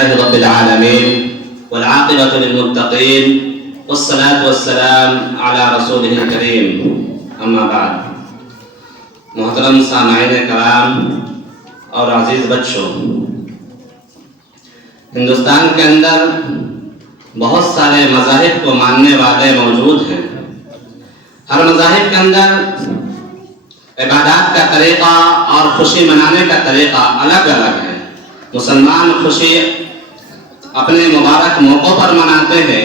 لله رب العالمين والعاقبة للمتقين والصلاة والسلام على رسوله الكريم اما بعد. محترم سامعین کرام اور عزیز بچوں، ہندوستان کے اندر بہت سارے مذاہب کو ماننے والے موجود ہیں. ہر مذاہب کے اندر عبادات کا طریقہ اور خوشی منانے کا طریقہ الگ الگ ہے. مسلمان خوشی اپنے مبارک موقعوں پر مناتے ہیں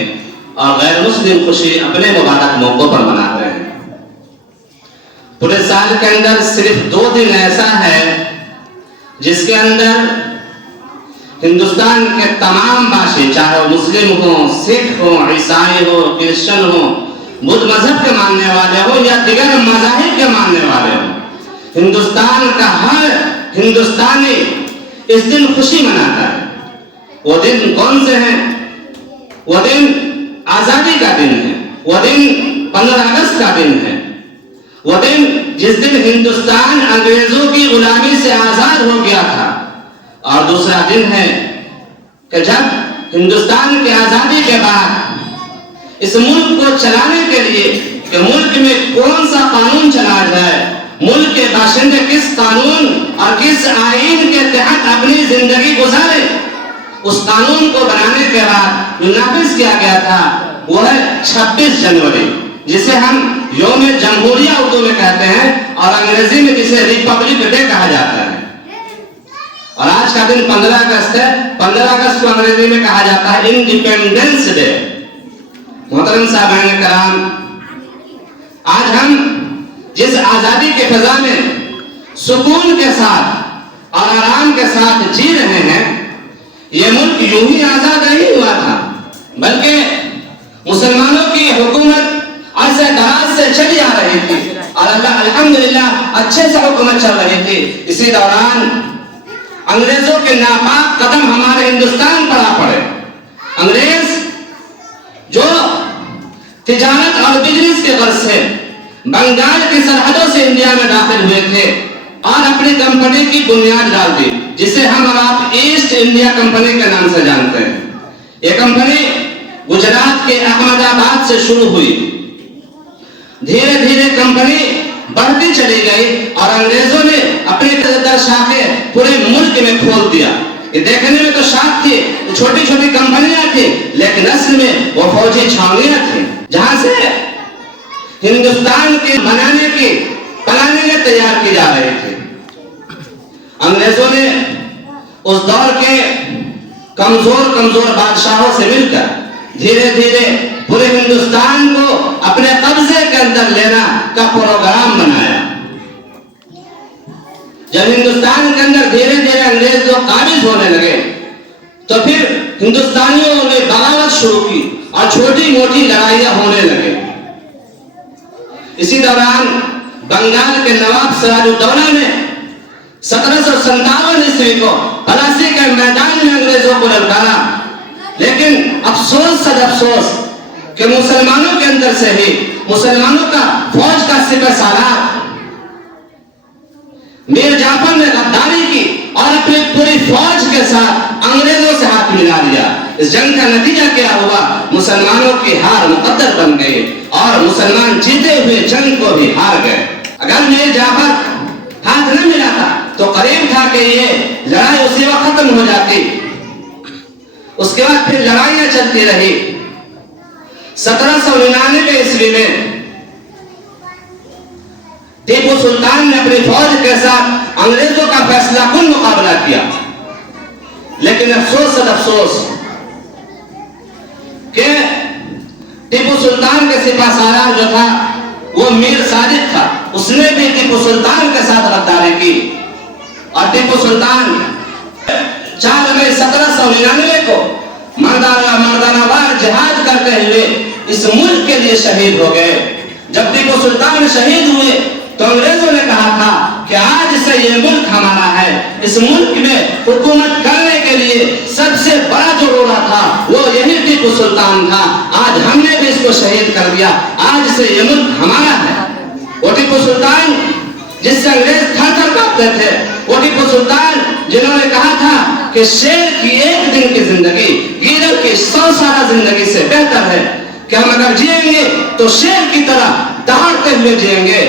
اور غیر مسلم خوشی اپنے مبارک موقعوں پر مناتے ہیں. پورے سال کے اندر صرف 2 دن ایسا ہے جس کے اندر ہندوستان کے تمام باشی، چاہے وہ مسلم ہوں، سکھ ہوں، عیسائی ہو، کرسچن ہوں، بدھ مذہب کے ماننے والے ہوں یا دیگر مذاہب کے ماننے والے ہوں، ہندوستان کا ہر ہندوستانی اس دن خوشی مناتا ہے. وہ دن کون سے ہیں؟ وہ دن آزادی کا دن ہے، وہ دن 15 اگست کا دن ہے، وہ دن جس دن ہندوستان انگریزوں کی غلامی سے آزاد ہو گیا تھا. اور دوسرا دن ہے کہ جب ہندوستان کی آزادی کے بعد اس ملک کو چلانے کے لیے کہ ملک میں کون سا قانون چلا جائے، ملک کے باشندے کس قانون اور کس آئین کے تحت اپنی زندگی گزارے، اس قانون کو بنانے کے بعد جو نافذ کیا گیا تھا وہ ہے 26 جنوری، جسے ہم یوم جمہوریہ اردو میں کہتے ہیں اور انگریزی میں جسے ریپبلک ڈے کہا جاتا ہے. اور آج کا دن 15 اگست ہے. 15 اگست کو انگریزی میں کہا جاتا ہے انڈیپینڈنس ڈے. محترم صاحبان کرام، آج ہم جس آزادی کے فضا میں سکون کے ساتھ اور آرام کے ساتھ جی رہے ہیں، یہ ملک یوں ہی آزاد نہیں ہوا تھا، بلکہ مسلمانوں کی حکومت عرصہ دراز سے چلی آ رہی تھی اور الحمدللہ اچھے سے حکومت چل رہی تھی. اسی دوران انگریزوں کے ناپاک قدم ہمارے ہندوستان پر آ پڑے. انگریز جو تجارت اور بزنس کے غرض سے بنگال کی سرحدوں سے انڈیا میں داخل ہوئے تھے اور اپنی کمپنی کی بنیاد ڈال دی، جسے ہم اور آپ ایسٹ انڈیا کمپنی کے نام سے جانتے ہیں. یہ کمپنی گجرات کے احمد آباد سے شروع ہوئی. دھیرے دھیرے کمپنی بڑھتی چلی گئی اور انگریزوں نے اپنی شاخیں پورے ملک میں کھول دیا. یہ دیکھنے میں تو شاخ تھی، چھوٹی چھوٹی کمپنیاں تھیں، لیکن اصل میں وہ فوجی چھاؤنیاں تھیں جہاں سے ہندوستان کے بنانے کی پلاننگیں تیار کی جا رہی تھی. انگریزوں نے اس دور کے کمزور بادشاہوں سے مل کر دھیرے دھیرے پورے ہندوستان کو اپنے قبضے کے اندر لینا کا پروگرام بنایا. جب ہندوستان کے اندر دھیرے دھیرے انگریز لوگ قابض ہونے لگے تو پھر ہندوستانیوں نے بغاوت شروع کی اور چھوٹی موٹی لڑائیاں ہونے لگے. اسی دوران بنگال کے نواب سراج الدولہ نے 1757 عیسوی کو پلاسی کے میدان میں انگریزوں کو للکارا. لیکن افسوس صد افسوس کہ مسلمانوں کے اندر سے ہی مسلمانوں کا فوج کا سپہ سالار میر جعفر نے غداری کی اور اپنی پوری فوج کے ساتھ انگریزوں سے ہاتھ ملا لیا. اس جنگ کا نتیجہ کیا ہوا؟ مسلمانوں کی ہار مقدر بن گئی اور مسلمان جیتے ہوئے جنگ کو بھی ہار گئے. اگر میر جعفر ہاتھ نہ ملا تھا تو قریب تھا کہ یہ لڑائی اسی وقت ختم ہو جاتی. اس کے بعد پھر لڑائیاں چلتی رہی. 1799 عیسوی میں ٹیپو سلطان نے اپنی فوج کے ساتھ انگریزوں کا فیصلہ کن مقابلہ کیا. لیکن افسوس صد افسوس کہ ٹیپو سلطان کے سپہ سالار جو تھا وہ میر صادق تھا. اس نے بھی ٹیپو سلطان کے ساتھ غداری کی اور ٹیپو سلطان 4 مئی 1799 کو مردانہ وار جہاد کرتے ہوئے اس ملک کے لیے شہید ہو گئے. جب ٹیپو سلطان شہید ہوئے تو انگریزوں نے کہا تھا کہ آج سے یہ ملک ہمارا ہے. اس ملک میں حکومت کرنے کے لیے سب سے بڑا جو روڑا تھا وہ یہی ٹیپو سلطان تھا. آج ہم نے بھی اس کو شہید کر دیا. آج سے یہ ملک ہمارا ہے. وہ ٹیپو سلطان جس سے انگریز تھر تھر کانپتے تھے، وہ ٹیپو سلطان جنہوں نے کہا تھا کہ شیر کی ایک دن کی زندگی گیدڑ کی 100 سالہ زندگی سے بہتر ہے کہ ہم اگر جئیں گے تو شیر کی طرح دہاڑتے ہوئے جئیں گے،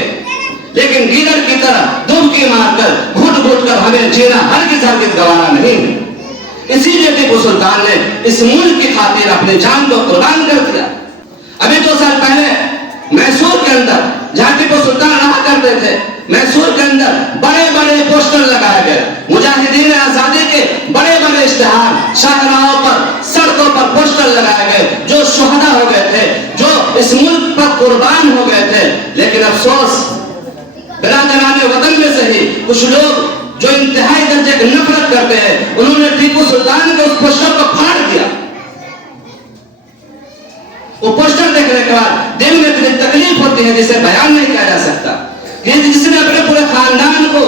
لیکن گیدڑ کی طرح دبکی مار کر گھٹ گھٹ کر ہمیں جینا ہرگز گوارا نہیں ہے۔ اسی لیے ٹیپو سلطان نے اس ملک کی خاطر اپنی جان کو قربان کر دیا۔ ابھی 2 سال پہلے میسور کے اندر جہاں ٹیپو سلطان رہا کرتے تھے، میسور کے اندر بڑے بڑے پوسٹر لگائے گئے، مجاہدین آزادی کے بڑے بڑے اشتہار، شاہراہوں پر سڑکوں پر پوسٹر لگائے گئے، جو شہدا ہو گئے تھے، جو اس ملک پر قربان ہو گئے تھے۔ لیکن افسوس برادران وطن میں سے ہی کچھ لوگ جو انتہائی درجے کی نفرت کرتے ہیں، انہوں نے ٹیپو سلطان کے اس پوسٹر کو پھاڑ دیا۔ وہ پوسٹر دیکھنے کے بعد دل میں اتنی تکلیف ہوتی ہے جسے بیان نہیں کیا جا سکتا کہ جس نے اپنے پورے خاندان کو